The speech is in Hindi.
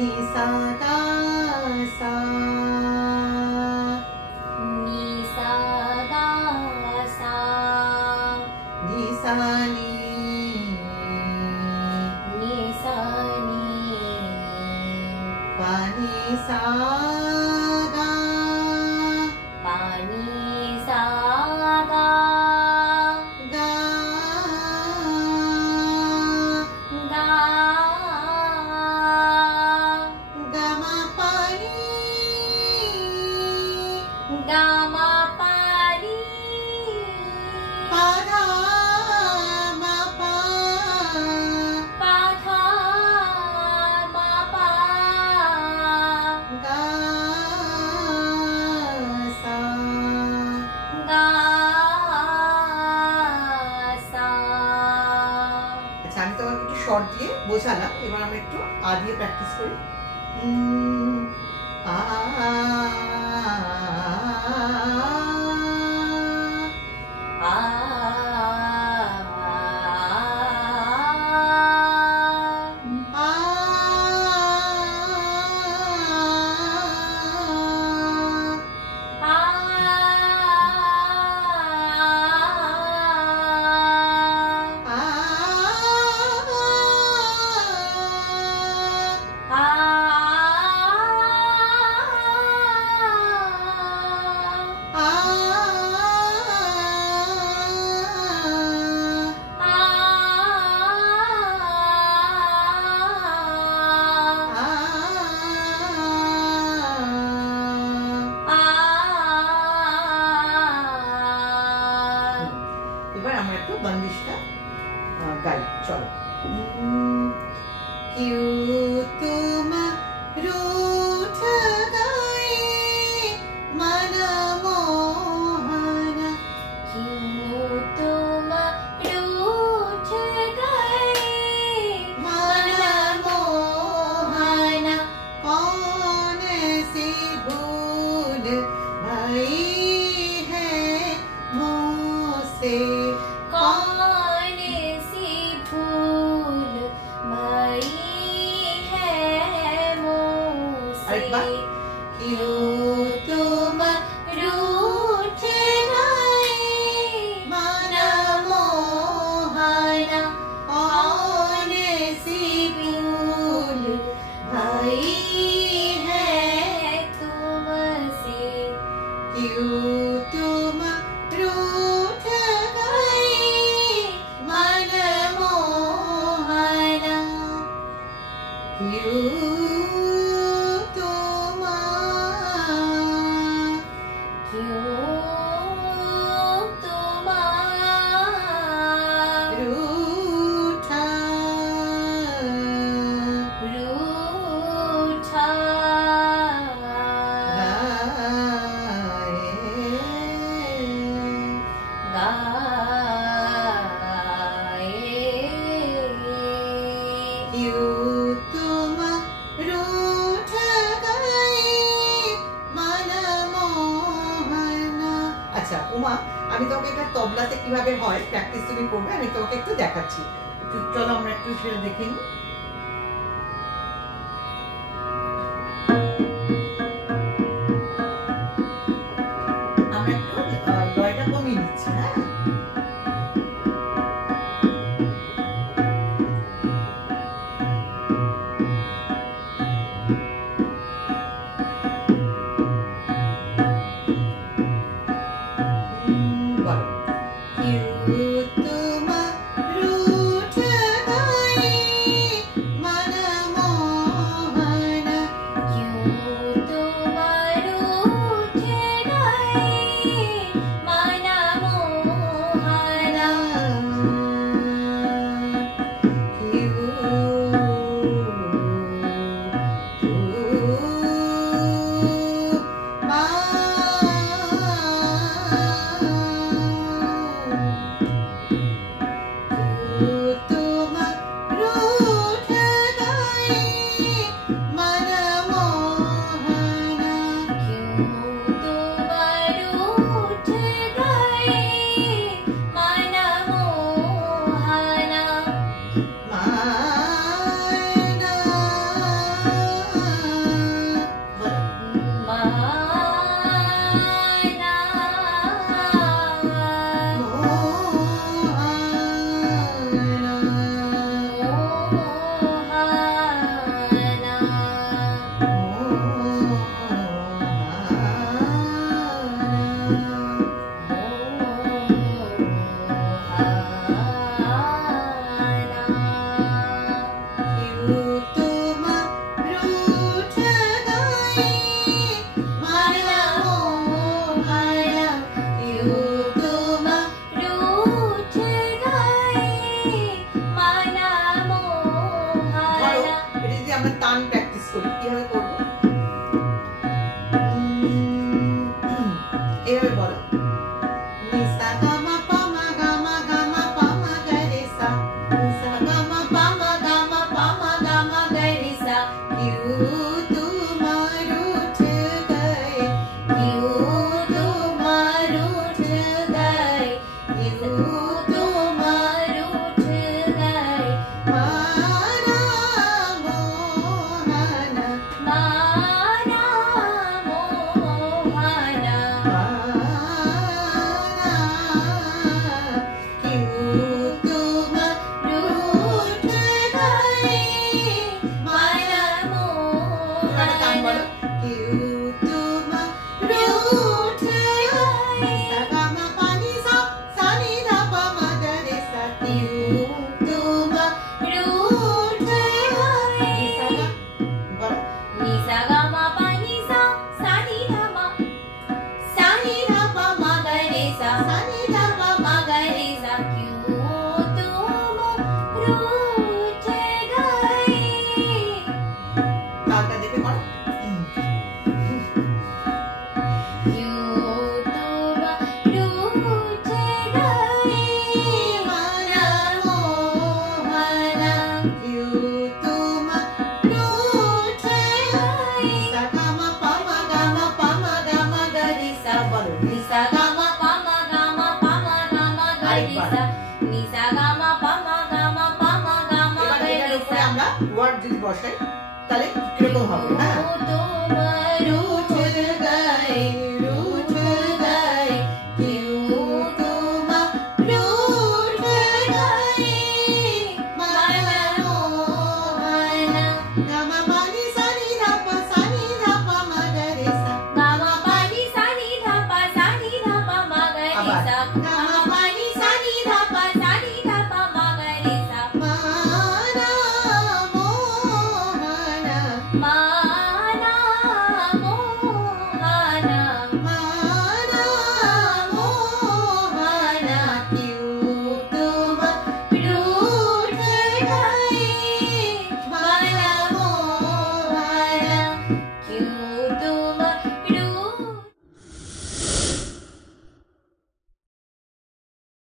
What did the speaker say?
ni sa ga sa ni sa ga sa ni sa ni pa ni sa ga pa ni sa ga ga ga ga ma pa ni ga ma pa ni pa dha ma pa pa tha ma pa ga sa ga sa। আচ্ছা আমি তোমাকে একটু শর্ট দিয়ে বোঝালাম, এবার আমরা একটু আ দিয়ে প্র্যাকটিস করি। আ आ এবার আমরা একটু বন্দিশটা গাই, চলো। क्यों तुम रूठ गए मन मोहन, क्यों तुम रूठ गए मन मोहन, कौन सी भूल भई है मुझसे, कौन सी भूल भई है मुझसे। एक बार। क्यों तुम रूठ गए मन मोहन, कौन सी भूल भई है तुमसे। क्यों तुम रूठ गए मन मोहन, क्यों तुम क्यों तुम रूठा रूठा गाए। क्यों तुम रूठ गए मन मोहन। আচ্ছা উমা, আমি তোমাকে এটা তবলাতে কিভাবে হয় প্র্যাকটিস তুমি করবে, আমি তোমাকে একটু দেখাচ্ছি। চলো আমরা একটু সেটা দেখে নিই। আমরা একটু লয়টা কমিয়ে নিচ্ছি, হ্যাঁ। क्यों तुम रूठ गए ওয়ার্ড যদি বসাই তাহলে কিরকম হবে? হ্যাঁ, তোমার রুঠে